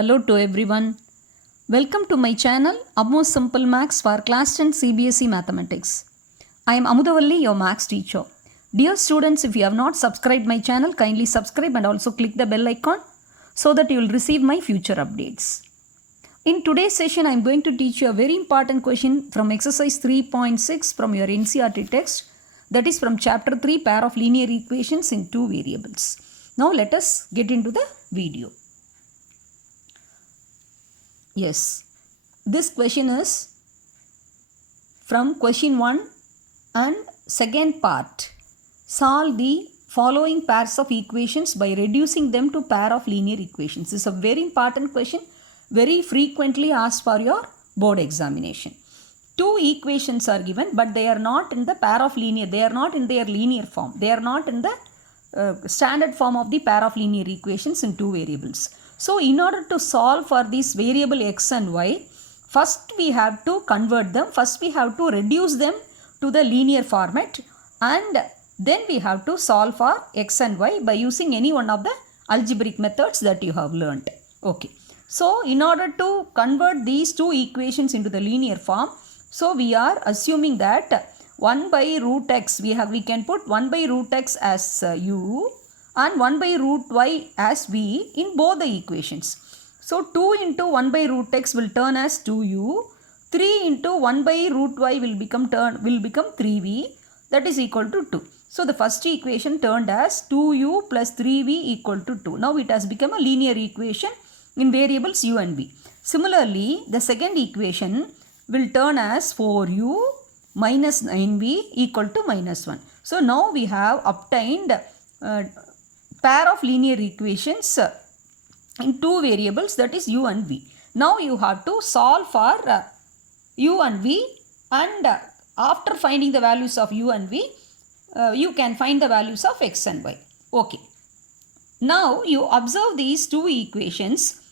Hello to everyone. Welcome to my channel Ammo Simple Maths for Class 10 CBSE Mathematics. I am Amudavalli, your Maths teacher. Dear students, if you have not subscribed my channel, kindly subscribe and also click the bell icon so that you will receive my future updates. In today's session, I am going to teach you a very important question from exercise 3.6 from your NCERT text, that is from chapter 3, pair of linear equations in two variables. Now let us get into the video. Yes, this question is from question 1 and second part. Solve the following pairs of equations by reducing them to pair of linear equations. This is a very important question, very frequently asked for your board examination. Two equations are given, but they are not in the pair of linear. They are not in their linear form. They are not in the standard form of the pair of linear equations in two variables. So, in order to solve for these variable x and y, first we have to convert them. First we have to reduce them to the linear format, and then we have to solve for x and y by using any one of the algebraic methods that you have learnt. Okay. So, in order to convert these two equations into the linear form, so we are assuming that 1 by root x, we can put 1 by root x as u and 1 by root y as v in both the equations. So 2 into 1 by root x will turn as 2u, 3 into 1 by root y will become 3v, that is equal to 2. So the first equation turned as 2u plus 3v equal to 2. Now it has become a linear equation in variables u and v. Similarly, the second equation will turn as 4u minus 9v equal to minus 1. So now we have obtained pair of linear equations in two variables, that is u and v. Now you have to solve for u and v, and after finding the values of u and v, you can find the values of x and y. Okay. Now you observe these two equations.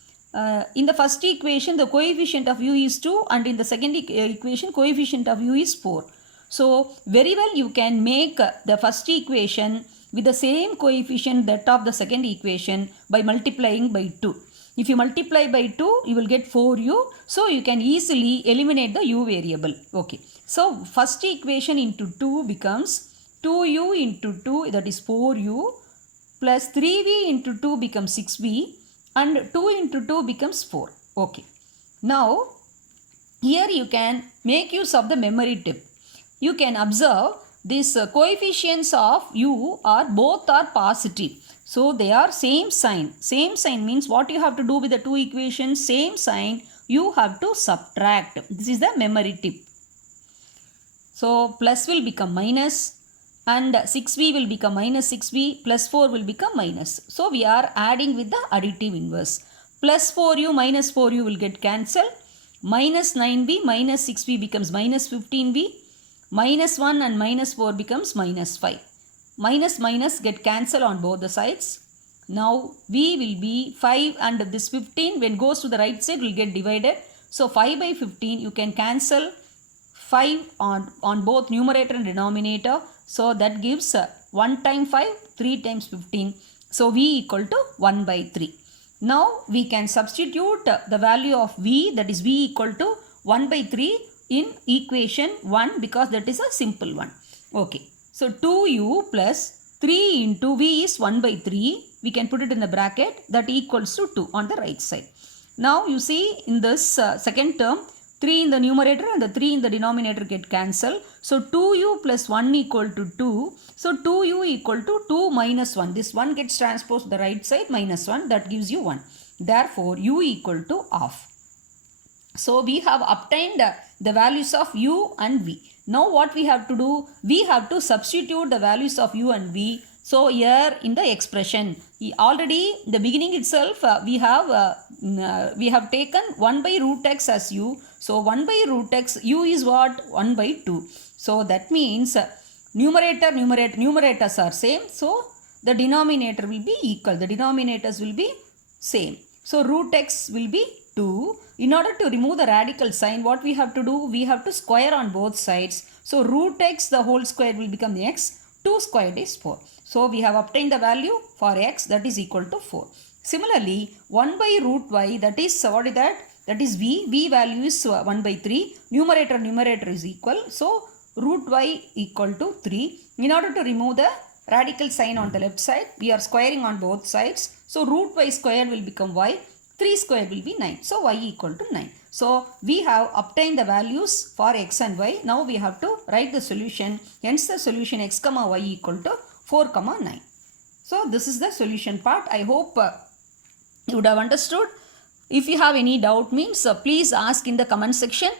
In the first equation, the coefficient of u is 2, and in the second equation, coefficient of u is 4. So very well you can make the first equation with the same coefficient that of the second equation by multiplying by 2. If you multiply by 2, you will get 4u. So you can easily eliminate the u variable. Okay. So first equation into 2 becomes 2u into 2, that is 4u, plus 3v into 2 becomes 6v, and 2 into 2 becomes 4. Okay. Now here you can make use of the memory tip. You can observe these coefficients of u both are positive. So they are same sign. Same sign means what you have to do with the two equations, same sign, you have to subtract. This is the memory tip. So plus will become minus, and 6v will become minus 6v, plus 4 will become minus. So we are adding with the additive inverse. Plus 4u minus 4u will get cancelled. Minus 9v minus 6v becomes minus 15v. Minus 1 and minus 4 becomes minus 5. Minus minus get cancelled on both the sides. Now v will be 5, and this 15 when goes to the right side will get divided. So 5 by 15 you can cancel 5 on both numerator and denominator. So that gives 1 times 5, 3 times 15. So v equal to 1 by 3. Now we can substitute the value of v, that is v equal to 1 by 3 in equation 1, because that is a simple one. Okay. So 2u plus 3 into v is 1 by 3. We can put it in the bracket, that equals to 2 on the right side. Now you see in this second term, 3 in the numerator and the 3 in the denominator get cancelled. So 2u plus 1 equal to 2. So 2u equal to 2 minus 1. This 1 gets transposed to the right side, minus 1, that gives you 1. Therefore u equal to half. So we have obtained the values of u and v. Now what we have to do? We have to substitute the values of u and v. So here in the expression, already in the beginning itself we have taken 1 by root x as u. So 1 by root x, u is what? 1 by 2. So that means numerators are same. So the denominator will be equal. The denominators will be same. So root x will be 2. In order to remove the radical sign, what we have to do? We have to square on both sides. So root x the whole square will become x. 2 squared is 4. So we have obtained the value for x, that is equal to 4. Similarly, 1 by root y, that is, what is that? That is v value is 1 by 3, numerator is equal, so root y equal to 3. In order to remove the radical sign on the left side, we are squaring on both sides, so root y squared will become y, 3 squared will be 9, so y equal to 9. So we have obtained the values for x and y. Now we have to write the solution. Hence the solution x comma y equal to 4 comma 9. So this is the solution part. I hope you would have understood. If you have any doubt means please ask in the comment section.